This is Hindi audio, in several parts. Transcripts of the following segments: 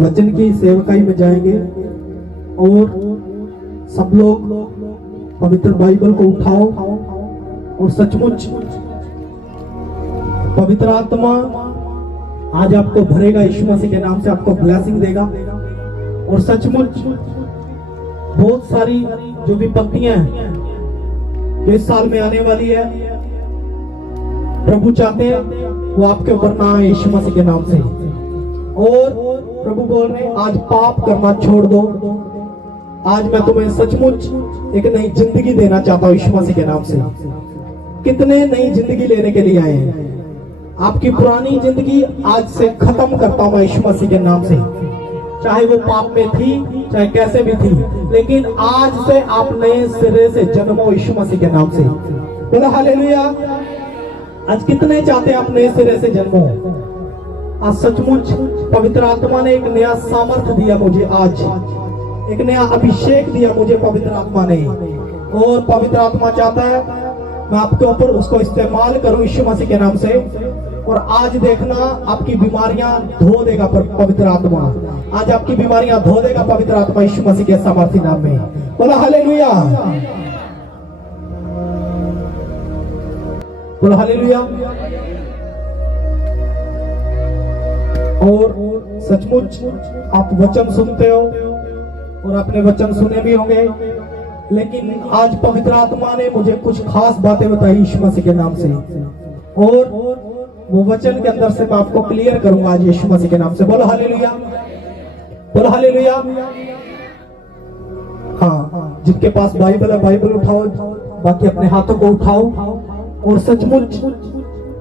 वचन की सेवकाई में जाएंगे और सब लोग पवित्र बाइबल को उठाओ और सचमुच पवित्र आत्मा आज आपको भरेगा, यीशु मसीह के नाम से आपको ब्लेसिंग देगा। और सचमुच बहुत सारी जो विपत्तियां हैं जो इस साल में आने वाली है, प्रभु चाहते हैं वो आपके ऊपर ना आए यीशु मसीह के नाम से। और प्रभु बोल रहे हैं आज पाप करना छोड़ दो, आज मैं तुम्हें सचमुच एक नई जिंदगी देना चाहता हूं यीशु मसीह के नाम से। कितने नई जिंदगी लेने के लिए आए हैं? आपकी पुरानी जिंदगी आज से खत्म करता हूं मैं यीशु मसीह के नाम से। चाहे वो पाप में थी, चाहे कैसे भी थी, लेकिन आज से आप नए सिरे से जन्मो यीशु मसीह के नाम से। बोलो हालेलुया। आज कितने चाहते हैं आप नए सिरे से जन्मो? आज सचमुच पवित्र आत्मा ने एक नया सामर्थ्य दिया मुझे, आज एक नया अभिषेक दिया मुझे पवित्र आत्मा ने। और पवित्र आत्मा चाहता है मैं आपके ऊपर उसको इस्तेमाल करूं यीशु मसीह के नाम से। और आज देखना आपकी बीमारियां धो देगा पवित्र आत्मा, आज आपकी बीमारियां धो देगा पवित्र आत्मा यीशु मसीह के सामर्थी नाम में। बोला हालेलुया, बोला हालेलुया। और सचमुच आप वचन सुनते हो और आपने वचन सुने भी होंगे, लेकिन आज पवित्र आत्मा ने मुझे कुछ खास बातें बताई यीशु मसीह के नाम से। और वो वचन के अंदर से मैं आपको क्लियर करूंगा आज यीशु मसीह के नाम से। बोलो हालेलुया, बोलो हालेलुया। हाँ, जिनके पास बाइबल है बाइबल उठाओ, बाकी अपने हाथों को उठाओ और सचमुच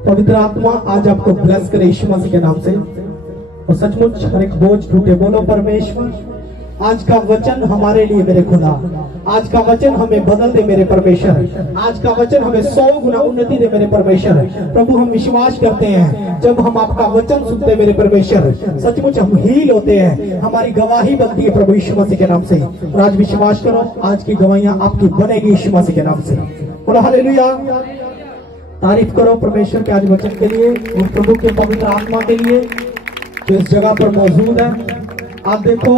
पवित्र आत्मा आज आपको ब्लेस करे यीशु मसीह के नाम से। और सचमुच हर एक बोझ टूटे। बोलो परमेश्वर आज का वचन हमारे लिए मेरे खुदा, आज का वचन हमें बदल दे मेरे परमेश्वर, आज का वचन हमें 100 गुना उन्नति दे मेरे परमेश्वर। प्रभु हम विश्वास करते हैं जब हम आपका वचन सुनते हैं मेरे परमेश्वर, सचमुच हम हील होते हैं, हमारी गवाही बनती है प्रभु यीशु मसीह के नाम से। और आज विश्वास करो आज की गवाहियां आपकी बनेगी यीशु मसीह के नाम से। बोलो हालेलुया। तारीफ करो परमेश्वर के आज वचन के लिए और प्रभु के पवित्र आत्मा के लिए जो इस जगह पर मौजूद है। आप देखो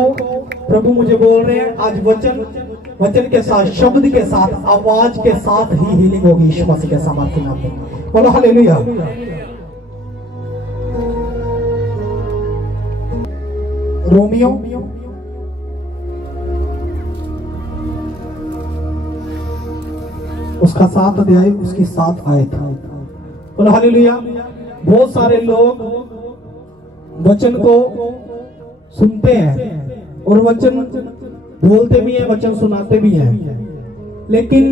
प्रभु मुझे बोल रहे हैं आज वचन के साथ, शब्द के साथ, आवाज के साथ ही हीलिंग होगी यीशु मसीह के सामर्थ्य नाम में। बोलो हालेलुया। रोमियो उसका 7 अध्याय उसकी 7 आयत। बोलो हालेलुया। बहुत सारे लोग वचन को सुनते हैं और वचन बोलते भी हैं, वचन सुनाते भी हैं, लेकिन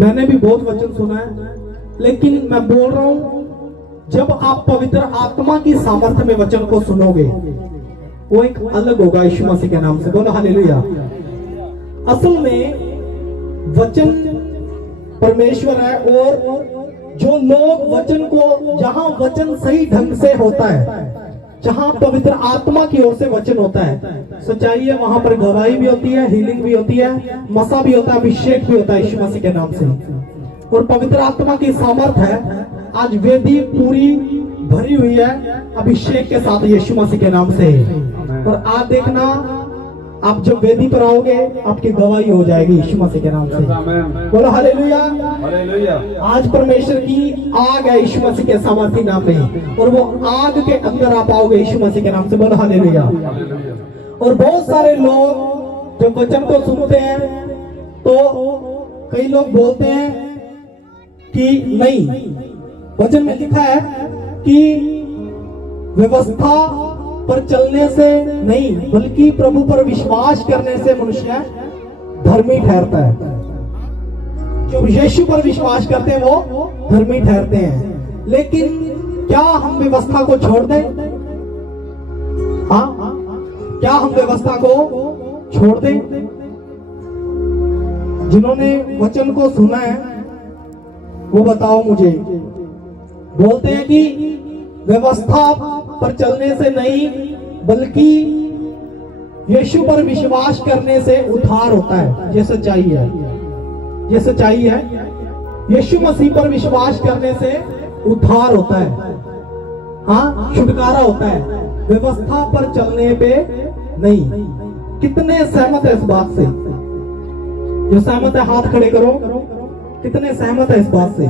मैंने भी बहुत वचन सुना है, लेकिन मैं बोल रहा हूं जब आप पवित्र आत्मा की सामर्थ्य में वचन को सुनोगे वो एक अलग होगा यीशु मसीह के नाम से। बोलो हालेलुया। असल में वचन परमेश्वर है और जो लोग वचन को, जहां वचन सही ढंग से होता है, जहां पवित्र आत्मा की ओर से वचन होता है, सच्चाई है, वहां पर गवाही भी होती है, हीलिंग भी होती है, मसा भी होता है, अभिषेक भी होता है यीशु मसीह के नाम से। और पवित्र आत्मा की सामर्थ्य है, आज वेदी पूरी भरी हुई है अभिषेक के साथ यीशु मसीह के नाम से। और आज देखना आप जब वेदी पर आओगे आपकी गवाही हो जाएगी यीशु मसीह के नाम से। बोलो हालेलुया। आज परमेश्वर की आग है यीशु मसीह के सामर्थी नाम में और वो आग के अंदर आप आओगे यीशु मसीह के नाम से। बोलो हालेलुया। और बहुत सारे लोग जब वचन को सुनते हैं तो कई लोग बोलते हैं कि नहीं, वचन में लिखा है कि व्यवस्था पर चलने से नहीं बल्कि प्रभु पर विश्वास करने से मनुष्य धर्मी ठहरता है। जो यीशु पर विश्वास करते हैं वो धर्मी ठहरते हैं। लेकिन क्या हम व्यवस्था को छोड़ दें? हाँ, क्या हम व्यवस्था को छोड़ दें? जिन्होंने वचन को सुना है वो बताओ मुझे। बोलते हैं कि व्यवस्था पर चलने से नहीं बल्कि यीशु पर विश्वास करने से उद्धार होता है। ये सच्चाई है, ये सच्चाई है। यीशु मसीह पर विश्वास करने से उद्धार होता है। हाँ, छुटकारा होता है, व्यवस्था पर चलने पे नहीं। कितने सहमत है इस बात से? जो सहमत है हाथ खड़े करो। कितने सहमत है इस बात से?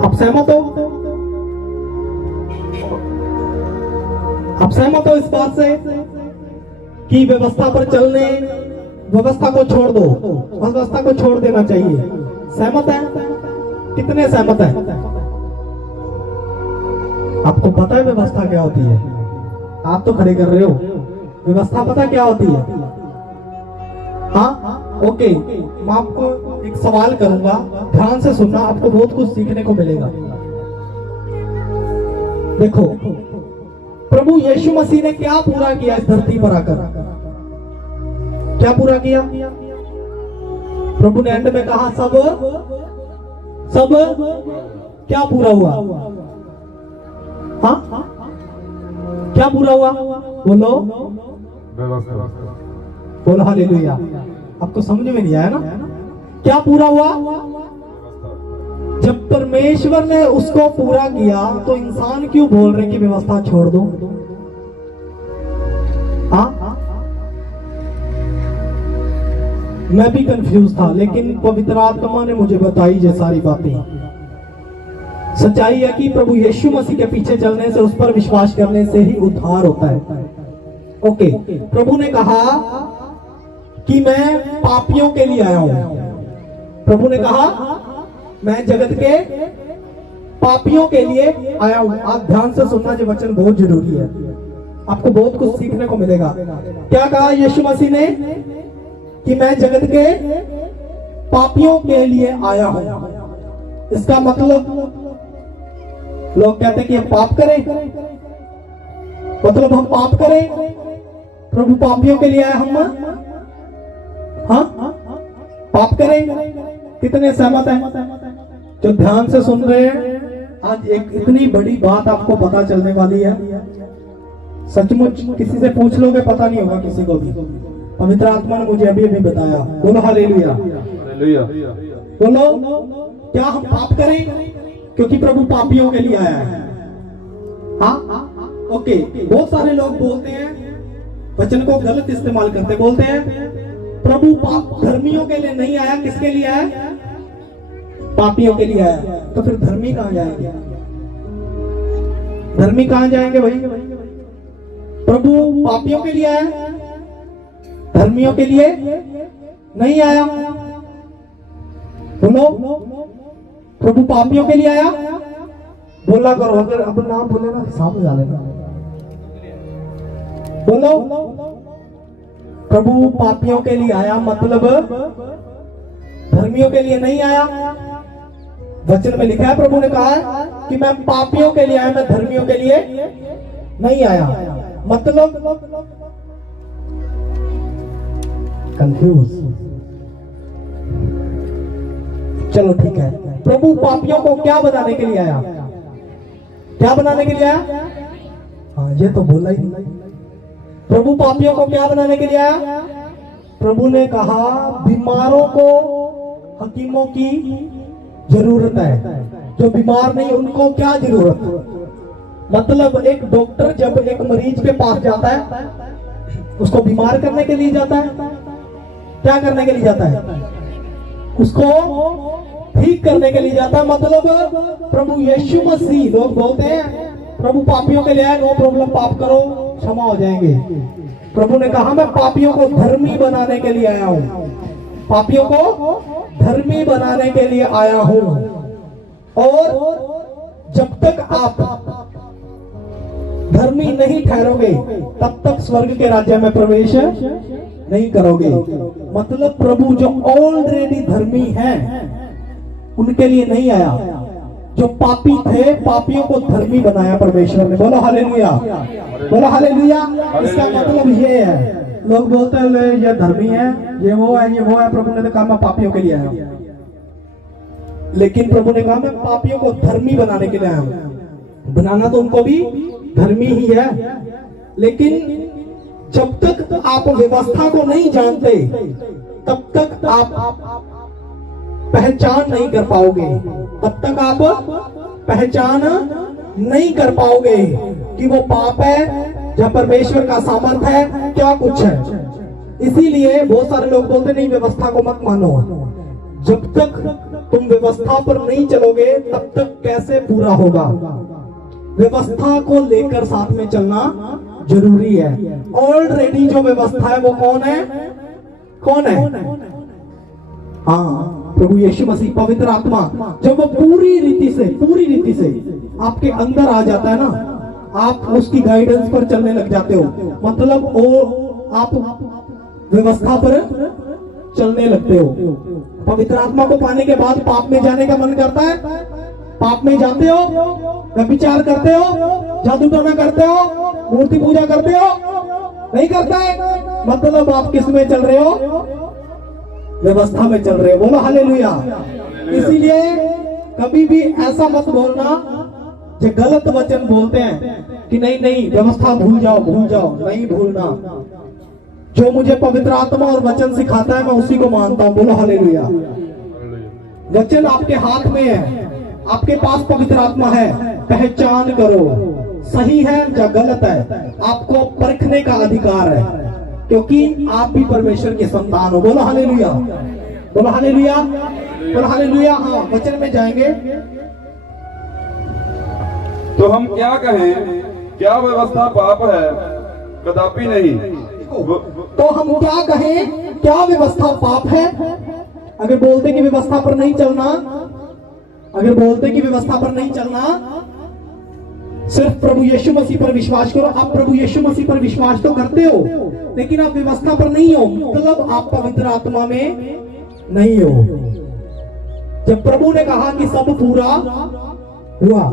आप सहमत हो? आप सहमत हो इस बात से कि व्यवस्था पर चलने, व्यवस्था को छोड़ दो, व्यवस्था को छोड़ देना चाहिए? सहमत है? कितने सहमत है? आपको पता है व्यवस्था क्या होती है? आप तो खड़े कर रहे हो। व्यवस्था पता क्या होती है? हाँ, ओके, मैं आपको एक सवाल करूंगा, ध्यान से सुनना, आपको बहुत कुछ सीखने को मिलेगा। देखो, प्रभु यीशु मसीह ने क्या पूरा किया इस धरती पर आकर? क्या पूरा किया? प्रभु ने एंड में कहा सब क्या पूरा हुआ? हाँ, क्या पूरा हुआ? बोलो, बोलो हालेलुया। आपको समझ में नहीं आया ना? क्या पूरा हुआ? जब परमेश्वर ने उसको पूरा किया तो इंसान क्यों बोल रहे कि व्यवस्था छोड़ दो? हाँ, मैं भी कंफ्यूज था, लेकिन पवित्र आत्मा ने मुझे बताई ये सारी बातें। सच्चाई है कि प्रभु यीशु मसीह के पीछे चलने से, उस पर विश्वास करने से ही उद्धार होता है। ओके, प्रभु ने कहा कि मैं पापियों के लिए आया हूं। प्रभु ने कहा मैं जगत के पापियों के लिए आया हूं। आप ध्यान से सुनना, ये वचन बहुत जरूरी है, आपको बहुत कुछ सीखने को मिलेगा। क्या कहा यीशु मसीह ने? कि मैं जगत के पापियों के लिए आया हूं। इसका मतलब, लोग कहते हैं कि हम पाप करें, मतलब हम पाप करें, प्रभु पापियों के लिए आए हम? हाँ, पाप करें? कितने सहमत हैं? जो ध्यान से सुन रहे हैं, आज एक इतनी बड़ी बात आपको पता चलने वाली है। सचमुच किसी से पूछ लोगे, पता नहीं होगा किसी को भी। पवित्र आत्मा ने मुझे अभी बताया। बोलो हालेलुया, बोलो। क्या हम पाप करें? क्योंकि प्रभु पापियों के लिए आया है। हाँ, ओके। बहुत सारे लोग बोलते हैं, वचन को गलत इस्तेमाल करते, बोलते हैं प्रभु पाप धर्मियों के लिए नहीं आया। किसके लिए आया? पापियों के लिए आया। तो फिर धर्मी कहां जाएंगे? धर्मी कहां जाएंगे भाई? प्रभु पापियों के लिए आया, धर्मियों के लिए नहीं आया। बोलो, प्रभु पापियों के लिए आया? बोला करो, अगर अब नाम बोले ना सामने जा लेना। बोलो, प्रभु पापियों के लिए आया, मतलब धर्मियों के लिए नहीं आया। वचन में लिखा है, प्रभु ने कहा कि मैं पापियों के लिए आया, मैं धर्मियों के लिए नहीं आया। मतलब कंफ्यूज। चलो ठीक है, प्रभु पापियों को क्या बनाने के लिए आया? क्या बनाने के लिए आया? हाँ, ये तो बोला ही नहीं। प्रभु पापियों को क्या बनाने के लिए आया? प्रभु ने कहा बीमारों को हकीमों की जरूरत है, जो बीमार नहीं उनको क्या जरूरत? मतलब एक डॉक्टर जब एक मरीज के पास जाता है, उसको बीमार करने के लिए जाता है? क्या करने के लिए जाता है? उसको ठीक करने के लिए जाता है। मतलब प्रभु यीशु मसीह, लोग बोलते हैं प्रभु पापियों के लिए आया, नो प्रॉब्लम, पाप करो क्षमा हो जाएंगे। प्रभु ने कहा मैं पापियों को धर्मी बनाने के लिए आया हूं, पापियों को धर्मी बनाने के लिए आया हूं। और जब तक आप धर्मी नहीं ठहरोगे, तब तक स्वर्ग के राज्य में प्रवेश नहीं करोगे। मतलब प्रभु जो ऑलरेडी धर्मी हैं, उनके लिए नहीं आया। जो पापी थे, पापियों को धर्मी बनाया परमेश्वर ने। बोलो हालेलुया, बोलो हालेलुया। इसका मतलब ये है, लोग बोलते हैं ये धर्मी है, ये वो है, ये वो है। प्रभु ने कहा मैं पापियों के लिए आया, लेकिन प्रभु ने कहा मैं पापियों को धर्मी बनाने के लिए आया हूं। बनाना तो उनको भी धर्मी ही है, लेकिन जब तक आप व्यवस्था को नहीं जानते, तब तक आप पहचान नहीं कर पाओगे, तब तक आप पहचान नहीं कर पाओगे कि वो पाप है या परमेश्वर का सामर्थ है, क्या कुछ है। इसीलिए बहुत सारे लोग बोलते नहीं, व्यवस्था को मत मानो। जब तक तुम व्यवस्था पर नहीं चलोगे तब तक कैसे पूरा होगा। व्यवस्था को लेकर साथ में चलना जरूरी है। ऑलरेडी जो व्यवस्था है वो कौन है? कौन है? हाँ, प्रभु यीशु मसीह, पवित्र आत्मा। जब वो पूरी रीति से आपके अंदर आ जाता है ना, आप उसकी गाइडेंस पर चलने लग जाते हो। मतलब वो आप व्यवस्था पर चलने लगते हो। पवित्र आत्मा को पाने के बाद पाप में जाने का मन करता है? पाप में जाते हो? व्यभिचार करते हो? जादू टोना करते हो? मूर्ति पूजा करते हो? नहीं करता है। मतलब आप किस में चल रहे हो? व्यवस्था में चल रहे हो। बोलो हालेलुया। इसीलिए कभी भी ऐसा मत बोलना जो गलत वचन बोलते हैं कि नहीं व्यवस्था भूल जाओ, नहीं भूलना। जो मुझे पवित्र आत्मा और वचन सिखाता है मैं उसी को मानता हूं। बोलो हालेलुया। वचन आपके हाथ में है, आपके पास पवित्र आत्मा है। पहचान करो, सही है या गलत है, आपको परखने का अधिकार है, क्योंकि आप भी परमेश्वर के संतान हो। बोलो हालेलुया, बोलो हालेलुया, बोलो हालेलुया। हाँ, वचन में जाएंगे। तो हम क्या कहें, क्या व्यवस्था पाप है? कदापि नहीं। तो हम क्या कहें, क्या व्यवस्था पाप है? अगर बोलते कि व्यवस्था पर नहीं चलना, अगर बोलते कि व्यवस्था पर नहीं चलना, सिर्फ प्रभु यीशु मसीह पर विश्वास करो। आप प्रभु यीशु मसीह पर विश्वास तो करते हो, लेकिन आप व्यवस्था पर नहीं हो, मतलब आप पवित्र आत्मा में नहीं हो। जब प्रभु ने कहा कि सब पूरा हुआ,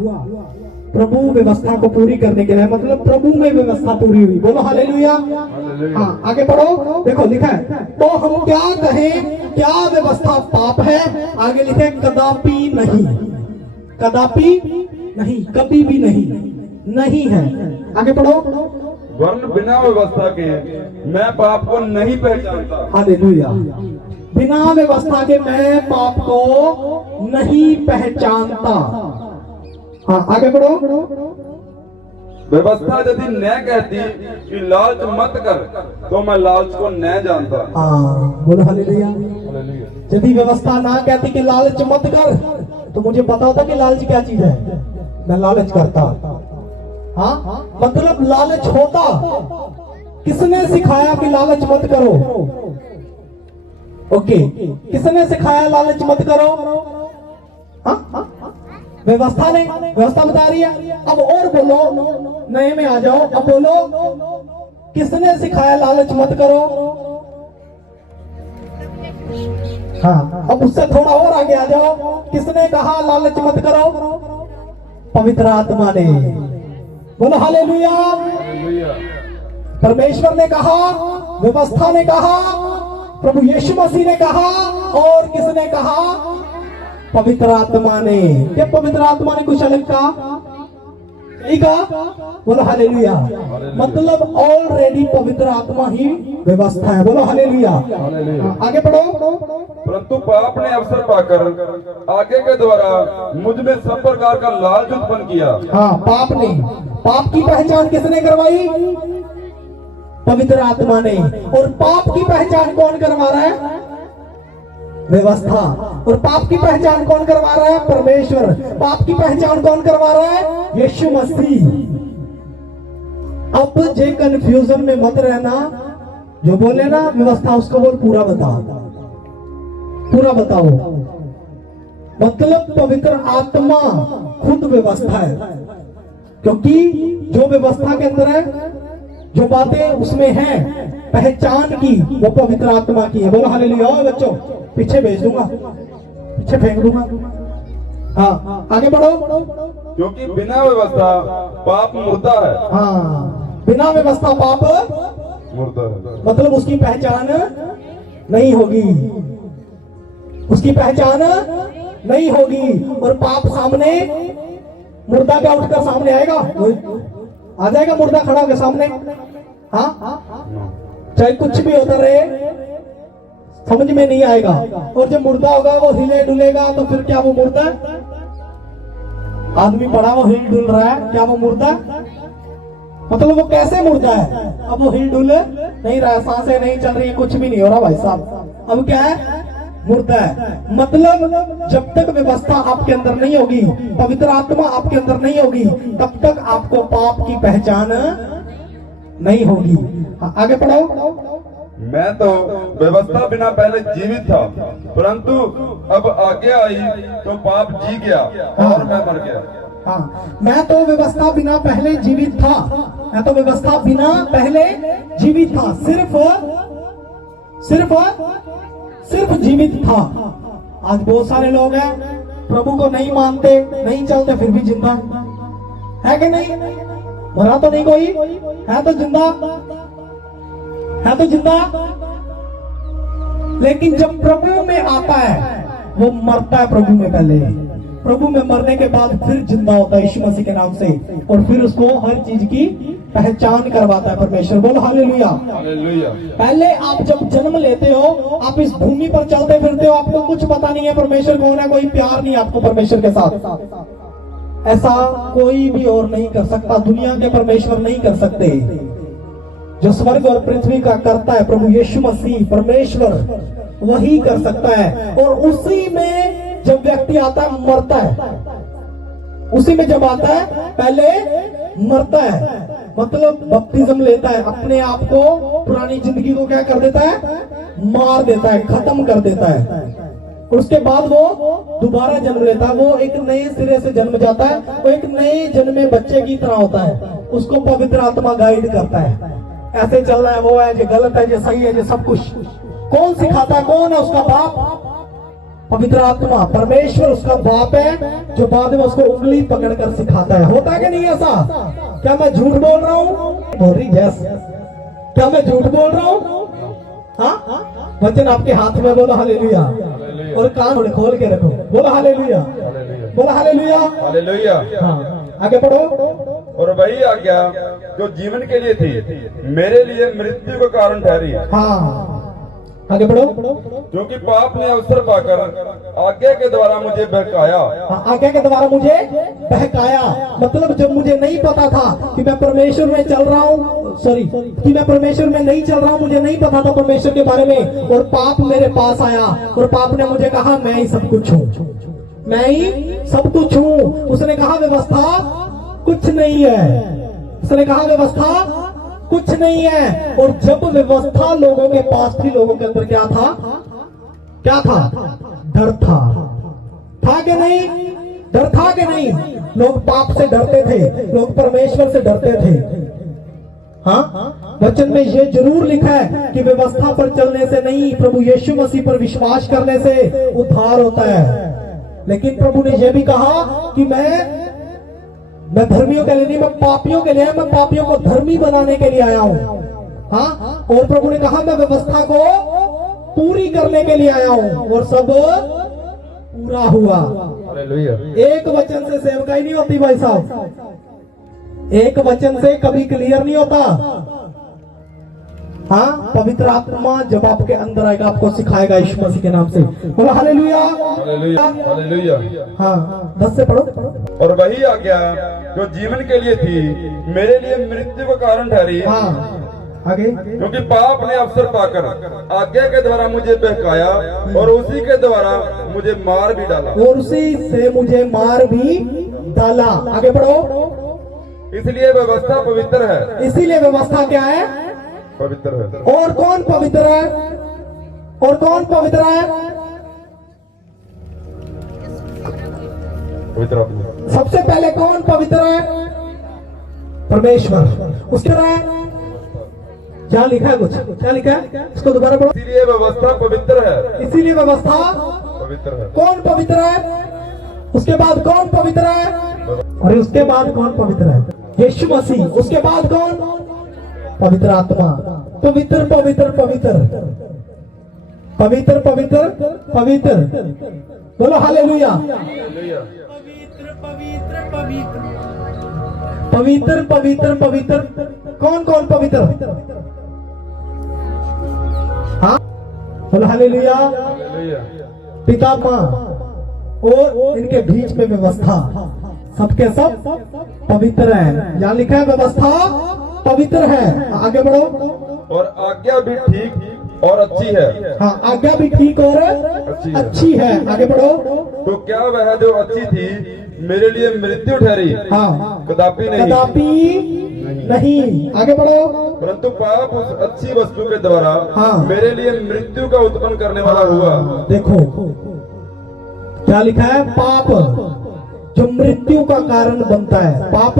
प्रभु व्यवस्था को पूरी करने के लिए, मतलब प्रभु में व्यवस्था पूरी हुई। बोलो हालेलुया। हाँ, आगे बढ़ो। देखो लिखा है, तो हम क्या कहें, क्या व्यवस्था पाप है? आगे लिखे, कदापि नहीं, कदापि नहीं, कभी भी नहीं है। आगे पढ़ो। वरन बिना व्यवस्था के मैं पाप को नहीं पहचानता। हालेलुया। बिना व्यवस्था के मैं पाप को नहीं पहचानता। हाँ, आगे बढ़ो। व्यवस्था यदि न कहती कि लालच मत कर, तो मैं लालच को न जानता। हाँ, बोलो हालेलुया। यदि व्यवस्था ना कहती कि लालच मत कर, तो मुझे पता होता कि लालच क्या चीज है, मैं लालच करता। हाँ, मतलब लालच होता। किसने सिखाया कि लालच मत करो? ओके, किसने सिखाया लालच मत करो? हाँ, व्यवस्था ने, व्यवस्था बता रही है। अब और बोलो, नए में आ जाओ। अब बोलो, किसने सिखाया लालच मत करो? हाँ, अब उससे थोड़ा और आगे आ जाओ। किसने कहा लालच मत करो? पवित्र आत्मा ने। बोलो हालेलुया। परमेश्वर ने कहा, व्यवस्था ने कहा, प्रभु यीशु मसीह ने कहा, और किसने कहा? पवित्र आत्मा ने। क्या पवित्र आत्मा ने कुछ अलग कहा? नहीं कहा। बोलो हालेलुया। मतलब ऑलरेडी पवित्र आत्मा ही व्यवस्था है। बोलो हालेलुया। आगे बढ़ो। परंतु पाप ने अवसर पाकर आगे के द्वारा मुझ में सब प्रकार का लालच उत्पन्न किया। हाँ, पाप ने, पाप की पहचान किसने करवाई? पवित्र आत्मा ने। और पाप की पहचान कौन करवा रहा है? व्यवस्था। और पाप की पहचान कौन करवा रहा है? परमेश्वर। पाप की पहचान कौन करवा रहा है? यीशु मसीह। अब जे कंफ्यूजन में मत रहना। जो बोले ना व्यवस्था, उसको बोल पूरा बता, पूरा बताओ। मतलब पवित्र आत्मा खुद व्यवस्था है, क्योंकि जो व्यवस्था के अंदर है, जो बातें उसमें हैं पहचान की, वो पवित्र आत्मा की है। बोलो हालेलुया। बच्चों, पीछे भेज दूंगा, पीछे फेंक दूंगा। हाँ, आगे बढ़ो। क्योंकि बिना व्यवस्था पाप मुर्दा है। हाँ, बिना व्यवस्था पाप मुर्दा है, मतलब उसकी पहचान नहीं होगी, उसकी पहचान नहीं होगी। और पाप सामने, मुर्दा क्या उठकर सामने आएगा? आ जाएगा मुर्दा खड़ा होकर सामने। हाँ, चाहे कुछ भी होता रहे, समझ में नहीं आएगा। और जब मुर्दा होगा वो हिले डुलेगा, तो फिर क्या वो मुर्दा आदमी पड़ा वो हिल डुल रहा है, क्या वो मुर्दा? मतलब वो कैसे मुर्दा है? अब वो हिल डुल नहीं रहा, सांसें नहीं चल रही, कुछ भी नहीं हो रहा भाई साहब, अब क्या है? मुर्दा है। मतलब जब तक व्यवस्था आपके अंदर नहीं होगी, पवित्र आत्मा आपके अंदर नहीं होगी, तब तक आपको पाप की पहचान नहीं होगी। आगे पढ़ो। मैं तो व्यवस्था बिना पहले जीवित था, परंतु अब आगे आई तो पाप जी गया और मैं मर गया। हाँ, मैं तो व्यवस्था बिना पहले जीवित था, मैं तो व्यवस्था बिना पहले जीवित था, सिर्फ जीवित था। आज बहुत सारे लोग हैं प्रभु को नहीं मानते, नहीं चलते, फिर भी जिंदा है कि नहीं? मरा तो नहीं कोई, है तो जिंदा, है तो जिंदा। लेकिन जब प्रभु में आता है वो मरता है प्रभु में पहले, प्रभु में मरने के बाद फिर जिंदा होता है यीशु मसीह के नाम से, और फिर उसको हर चीज की पहचान करवाता है परमेश्वर। बोलो हालेलुया। हालेलुया। पहले आप जब जन्म लेते हो, आप इस भूमि पर चलते फिरते हो, आपको कुछ पता नहीं है परमेश्वर कौन है, कोई प्यार नहीं आपको परमेश्वर के साथ। ऐसा कोई भी और नहीं कर सकता, दुनिया के परमेश्वर नहीं कर सकते। जो स्वर्ग और पृथ्वी का करता है प्रभु यीशु मसीह परमेश्वर, वही कर सकता है। और उसी में जब व्यक्ति आता है मरता है, उसी में जब आता है पहले मरता है, मतलब बपतिस्म लेता है, अपने आप को, पुरानी जिंदगी को क्या कर देता है? मार देता है, खत्म कर देता है। उसके बाद वो दोबारा जन्म लेता है, वो एक नए सिरे से जन्म जाता है, वो एक नए जन्मे बच्चे की तरह होता है, उसको पवित्र आत्मा गाइड करता है, ऐसे चलना है, वो है, जो गलत है, जो सही है, जो सब कुछ। कौन सिखाता है? कौन है उसका बाप? पवित्र आत्मा, परमेश्वर उसका बाप है, जो बाद में उसको उंगली पकड़कर सिखाता है। होता है कि नहीं ऐसा? क्या मैं झूठ बोल रहा हूँ? बोल रही यस। क्या मैं झूठ बोल रहा हूँ? हाँ, वचन आपके हाथ में, बोलो हालेलुया। और कान थोड़े खोल के रखो, बोलो हालेलुया, बोलो हालेलुया, हालेलुया। हाँ, आगे पढ़ो। और वही आज्ञा जो जीवन के लिए थी, मेरे लिए मृत्यु का कारण ठहरी। हाँ, आगे बढ़ो। क्योंकि पाप ने अवसर पाकर आज्ञा के द्वारा मुझे बहकाया। हाँ, आज्ञा के द्वारा मुझे बहकाया, मतलब जब मुझे नहीं पता था कि मैं परमेश्वर में चल रहा हूँ, सॉरी, कि मैं परमेश्वर में नहीं चल रहा हूँ, मुझे नहीं पता था परमेश्वर के बारे में, और पाप मेरे पास आया, और पाप ने मुझे कहा मैं ही सब कुछ हूँ, मैं ही सब कुछ हूँ। उसने कहा व्यवस्था कुछ नहीं है, उसने कहा व्यवस्था कुछ नहीं है। और जब व्यवस्था लोगों के पास थी, लोगों के अंदर क्या था? क्या था? डर था कि नहीं? डर था कि नहीं? लोग पाप से डरते थे, लोग परमेश्वर से डरते थे। हाँ, वचन में ये जरूर लिखा है कि व्यवस्था पर चलने से नहीं, प्रभु यीशु मसीह पर विश्वास करने से उद्धार होता है। लेकिन प्रभु ने यह भी कहा कि मैं धर्मियों के लिए नहीं, मैं पापियों के लिए, मैं पापियों को धर्मी बनाने के लिए आया हूँ। हाँ, और प्रभु ने कहा मैं व्यवस्था को पूरी करने के लिए आया हूँ, और सब पूरा हुआ। एक वचन से सेवकाई नहीं होती भाई साहब, एक वचन से कभी क्लियर नहीं होता। हाँ, पवित्र आत्मा जब आपके अंदर आएगा, आपको सिखाएगा यीशु मसीह के नाम से। बोलो हालेलुया, हालेलुया। हाँ, 10 से पढ़ो। और वही आज्ञा जो जीवन के लिए थी, मेरे लिए मृत्यु का कारण ठहरी। हाँ, आगे। क्योंकि पाप ने अवसर पाकर आज्ञा के द्वारा मुझे बहकाया, और उसी के द्वारा मुझे मार भी डाला, और उसी से मुझे मार भी डाला। आगे बढ़ो। इसलिए व्यवस्था पवित्र है। इसीलिए व्यवस्था क्या है? पवित्र है। और कौन पवित्र है? और कौन पवित्र है? पवित्र आत्मा। सबसे पहले कौन पवित्र है? परमेश्वर। उसके बाद क्या लिखा है? कुछ क्या लिखा है? इसको दोबारा पढ़ो। इसीलिए व्यवस्था पवित्र है। इसीलिए व्यवस्था पवित्र है। कौन पवित्र है? उसके बाद कौन पवित्र है? और उसके बाद कौन पवित्र है? यीशु मसीह। उसके बाद कौन? पवित्र आत्मा। पवित्र पवित्र पवित्र पवित्र पवित्र पवित्र, बोलो हालेलुया। पवित्र पवित्र पवित्र पवित्र पवित्र पवित्र। कौन कौन पवित्र? हाँ, बोलो हालेलुया। पिता, माँ और इनके बीच में व्यवस्था। सबके सब पवित्र है। यहाँ लिखा है व्यवस्था पवित्र है। आगे बढ़ो। और आज्ञा भी ठीक और अच्छी है। हाँ, आज्ञा भी ठीक और अच्छी है। आगे बढ़ो। तो क्या वह जो अच्छी थी मेरे लिए मृत्यु ठहरी? हाँ, कदापि नहीं। कदापि नहीं। आगे बढ़ो। परंतु पाप उस अच्छी वस्तु के द्वारा हाँ। मेरे लिए मृत्यु का उत्पन्न करने वाला हुआ। देखो क्या लिखा है, पाप जो मृत्यु का कारण बनता है, पाप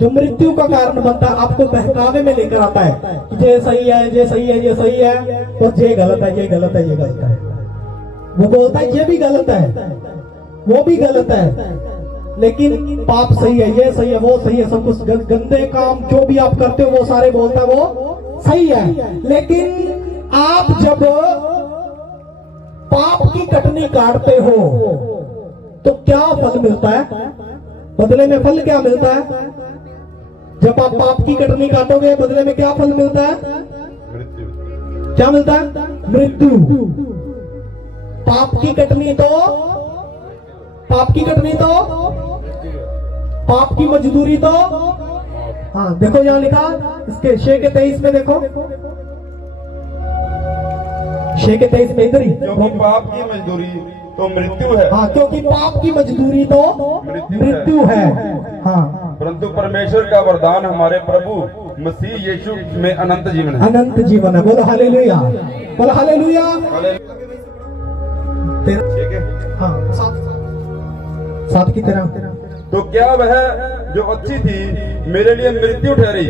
जो मृत्यु का कारण बनता है, आपको बहकावे में लेकर आता है कि ये सही है, ये सही है, ये सही है, और ये गलत है, ये गलत है, ये गलत है। वो बोलता है ये भी गलत है, वो भी गलत है, लेकिन पाप सही है, ये सही है, वो सही है, सब कुछ गंदे काम जो भी आप करते हो वो सारे बोलता है वो सही है। लेकिन आप जब पाप की कटनी काटते हो तो क्या फल मिलता है? बदले में फल क्या मिलता है? जब आप पाप की कटनी काटोगे बदले में क्या फल मिलता है? मृत्यु। क्या मिलता है? मृत्यु। पाप की कटनी तो पाप की मजदूरी तो हाँ, देखो यहां लिखा इसके 6 के 23 में देखो, 6 के 23 में इधर ही, क्योंकि पाप की मजदूरी तो मृत्यु है। हाँ, क्योंकि पाप की मजदूरी तो मृत्यु है। हाँ, परंतु परमेश्वर का वरदान हमारे प्रभु मसीह यीशु में अनंत जीवन है। अनंत जीवन है। बोलो हालेलुया, बोलो हालेलुया। ठीक है। हाँ, सात की तरह। तो क्या वह जो अच्छी थी मेरे लिए मृत्यु ठहरी?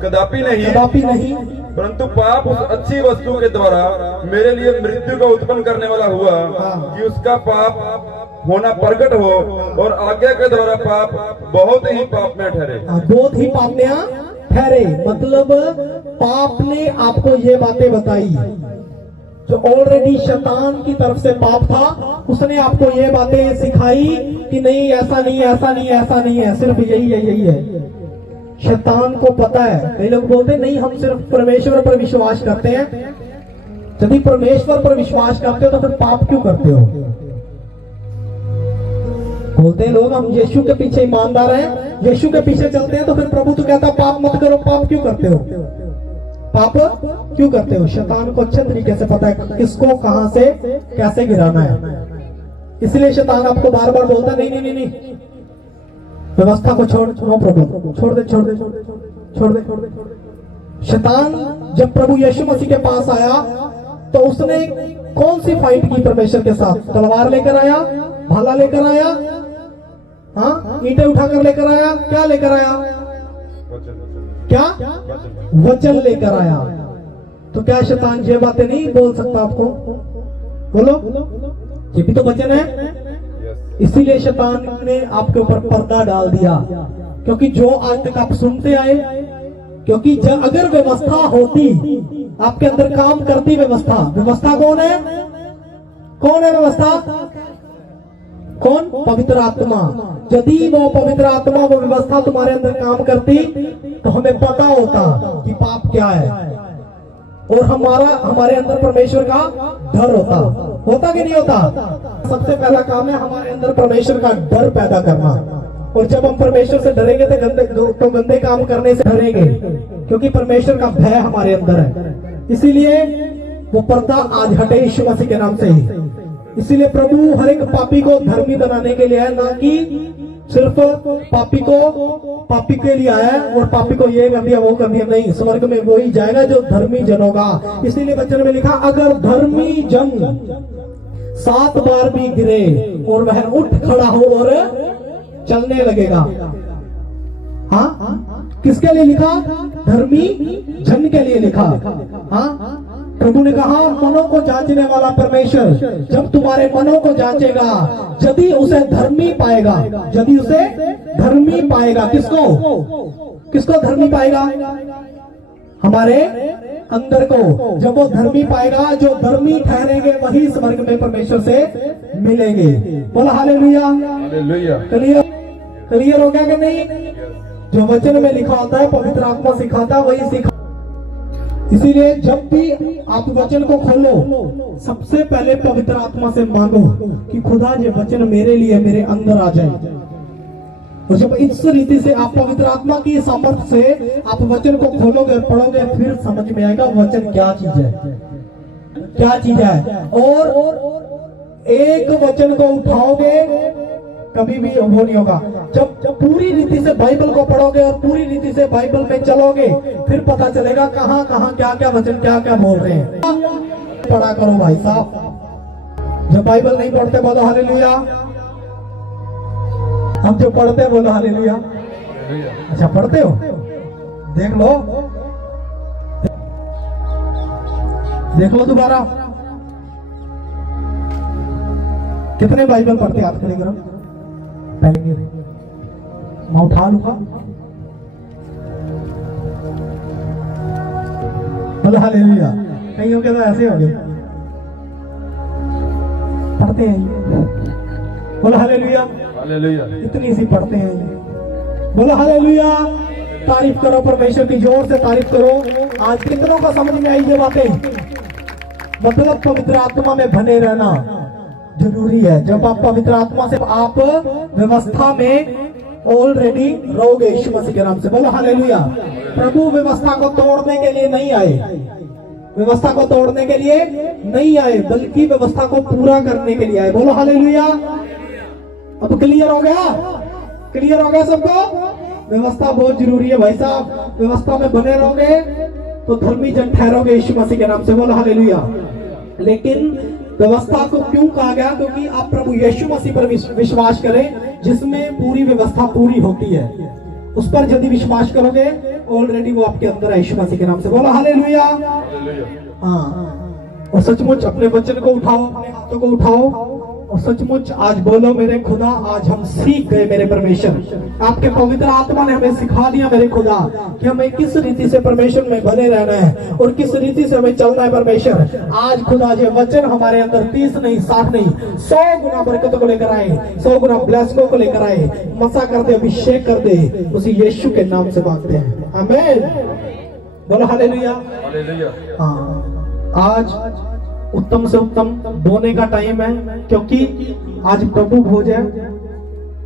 कदापि नहीं। कदापि नहीं। परंतु पाप उस अच्छी वस्तु के द्वारा मेरे लिए मृत्यु का उत्पन्न करने वाला हुआ कि उसका पाप होना प्रकट हो और आज्ञा के द्वारा पाप बहुत ही पाप में ठहरे। बहुत ही पाप में ठहरे, मतलब पाप ने आपको ये बातें बताई जो ऑलरेडी शैतान की तरफ से पाप था, उसने आपको ये बातें सिखाई कि नहीं ऐसा नहीं, ऐसा नहीं, ऐसा नहीं है, सिर्फ यही है, यही है। शैतान को पता है। कई लोग बोलते नहीं हम सिर्फ परमेश्वर पर विश्वास करते हैं। यदि परमेश्वर पर विश्वास करते हो तो फिर पाप क्यों करते हो? बोलते हैं लोग हम यीशु के पीछे ईमानदार हैं, यीशु के पीछे चलते हैं, तो फिर प्रभु तो कहता पाप मत करो। पाप क्यों करते हो? पाप क्यों करते हो? शैतान को अच्छे तरीके से पता है किसको कहां से कैसे गिराना है, इसलिए शैतान आपको बार बार बोलता नहीं नहीं नहीं नहीं, व्यवस्था को छोड़, नो प्रॉब्लम, छोड़ दे, छोड़ दे, छोड़ दे, छोड़ दे, छोड़ दे। शैतान जब प्रभु यीशु मसीह के पास आया तो उसने कौन सी फाइट की परमेश्वर के साथ? तलवार लेकर आया, भाला लेकर आया, हाँ, ईंटें उठाकर लेकर आया, क्या लेकर आया? क्या? वचन लेकर आया। तो क्या शैतान ये बातें नहीं बोल सकता आपको? बोलो, ये भी तो वचन है। इसीलिए शैतान ने आपके ऊपर पर्दा डाल दिया, क्योंकि जो आज तक आप सुनते आए, क्योंकि जब अगर व्यवस्था होती, आपके अंदर काम करती व्यवस्था, व्यवस्था कौन है? कौन है व्यवस्था? कौन? पवित्र आत्मा। यदि वो पवित्र आत्मा, वो व्यवस्था तुम्हारे अंदर काम करती तो हमें पता होता कि पाप क्या है, और हमारे अंदर परमेश्वर का डर होता कि नहीं होता? सबसे पहला काम है हमारे अंदर परमेश्वर का डर पैदा करना, और जब हम परमेश्वर से डरेंगे तो गंदे काम करने से डरेंगे, क्योंकि परमेश्वर का भय हमारे अंदर है। इसीलिए वो पर्दा आज हटे यीशु मसीह के नाम से ही। इसीलिए प्रभु हर एक पापी को धर्मी बनाने के लिए है, ना कि सिर्फ पापी के लिए आया और पापी को ये कर दिया वो कर दिया, नहीं। स्वर्ग में वही जाएगा जो धर्मी जन होगा। इसीलिए वचन में लिखा अगर धर्मी जन 7 बार भी गिरे और वह उठ खड़ा हो और चलने लगेगा। हाँ, किसके लिए लिखा? धर्मी जन के लिए लिखा। हाँ, प्रभु ने कहा मनों को जांचने वाला परमेश्वर जब तुम्हारे मनों को जांचेगा, यदि उसे धर्मी पाएगा, यदि उसे धर्मी पाएगा, किसको धर्मी पाएगा? हमारे अंदर को। जब वो धर्मी पाएगा, जो धर्मी ठहरेंगे वही स्वर्ग में परमेश्वर से मिलेंगे। बोला हालेलुया, हालेलुया। क्लियर हो गया कि नहीं? जो वचन में लिखा होता है, पवित्र आत्मा सिखाता है, वही सिखा। इसीलिए जब भी आप वचन को खोलो, सबसे पहले पवित्र आत्मा से मांगो कि खुदा ये वचन मेरे लिए मेरे अंदर आ जाए। और जब इस रीति से आप पवित्र आत्मा की सामर्थ्य से आप वचन को खोलोगे और पढ़ोगे, फिर समझ में आएगा वचन क्या चीज है, क्या चीज है। और एक वचन को उठाओगे कभी भी वो नहीं होगा। जब पूरी रीति से बाइबल को पढ़ोगे और पूरी रीति से बाइबल में चलोगे, फिर पता चलेगा कहाँ कहाँ क्या क्या वचन क्या क्या बोल रहे हैं। पढ़ा करो भाई साहब। जब बाइबल नहीं पढ़ते बोलो हालेलुया। हम जो पढ़ते हैं बोलो हालेलुया। अच्छा पढ़ते हो, देख लो, देख लो दोबारा। कितने बाइबल पढ़ते हाथ खड़े करो। पहले मैं उठा लूंगा, बोलो हालेलुया। कहीं हो गया तो ऐसे हो गए, पढ़ते हैं, बोलो हालेलुया। हालेलुया। इतनी सी पढ़ते हैं, बोलो हालेलुया। तारीफ करो परमेश्वर की, जोर से तारीफ करो। आज कितनों को समझ में आई ये बातें? मतलब पवित्र आत्मा में बने रहना जरूरी है। जब आप पवित्र आत्मा से आप व्यवस्था में ऑलरेडी रहोगे यीशु मसीह के नाम से, बोलो हालेलुया। प्रभु व्यवस्था को तोड़ने के लिए नहीं आए, व्यवस्था को तोड़ने के लिए नहीं आए, बल्कि व्यवस्था को पूरा करने के लिए आए। बोलो हालेलुया। अब क्लियर हो गया? क्लियर हो गया सबको? व्यवस्था बहुत जरूरी है भाई साहब। व्यवस्था में बने रहोगे तो धर्मी जन ठहरोगे यीशु मसीह के नाम से, बोलो हालेलुया। लेकिन व्यवस्था को क्यों कहा गया? क्योंकि आप प्रभु यीशु मसीह पर विश्वास करें, जिसमें पूरी व्यवस्था पूरी होती है। उस पर यदि विश्वास करोगे, ऑलरेडी वो आपके अंदर है यीशु मसीह के नाम से, बोलो हालेलुया। हाँ, और सचमुच अपने वचन को उठाओ, अपने हाथों को उठाओ और सचमुच आज बोलो, मेरे खुदा आज हम सीख गए मेरे परमेश्वर। आपके पवित्र आत्मा ने हमें सिखा दिया मेरे खुदा कि हमें किस रीति से परमेश्वर में बने रहना है और किस रीति से हमें चलना है परमेश्वर। आज खुदा ये वचन हमारे अंदर 30 नहीं 60 नहीं 100 गुना बरकत को लेकर आए, 100 गुना ब्लेसिंग को लेकर आए। मसा कर दे, अभिषेक कर दे, उसी यीशु के नाम से मांगते हैं, आमीन। बोलो हालेलुया। हाँ, आज उत्तम से उत्तम बोने का टाइम है, क्योंकि आज प्रभु भोज है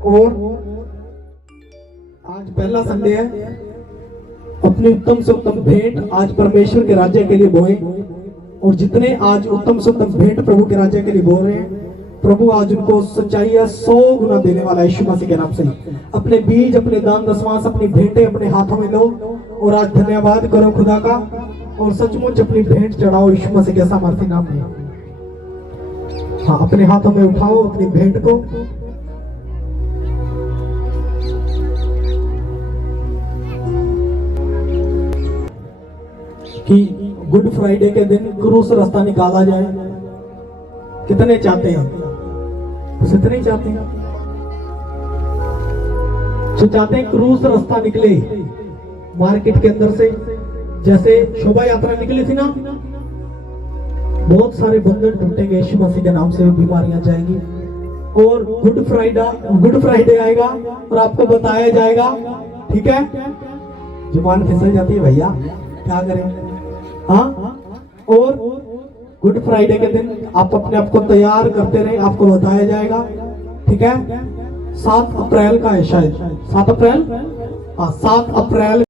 और आज पहला संडे है। अपनी उत्तम से उत्तम भेंट आज परमेश्वर के राज्य के लिए बोए, और जितने आज उत्तम से उत्तम भेंट प्रभु के राज्य के लिए बो रहे हैं, प्रभु आज उनको सच्चाई 100 गुना देने वाला है यीशु मसीह के नाम से। अपने बीज, अपने दान दशमांश, अपनी भेंटें अपने हाथों में लो और आज धन्यवाद करो खुदा का, और सचमुच अपनी भेंट चढ़ाओ यीशु मसीह के सामर्थ्य नाम में। हाँ, अपने हाथों में उठाओ अपनी भेंट को। कि गुड फ्राइडे के दिन क्रूस रास्ता निकाला जाए। कितने चाहते हैं? बस इतने ही चाहते हैं जो चाहते हैं क्रूस रास्ता निकले मार्केट के अंदर से। जैसे शोभा यात्रा निकली थी ना, बहुत सारे बंधन टूटेंगे यीशु मसीह के नाम से, बीमारियां जाएंगी। और गुड फ्राइडे आएगा और आपको बताया जाएगा, ठीक है, जुबान फिसल जाती है भैया, क्या करें। हाँ, और गुड फ्राइडे के दिन आप अपने आप को तैयार करते रहे, आपको बताया जाएगा, ठीक है। 7 अप्रैल का है शायद, 7 अप्रैल, हाँ 7 अप्रैल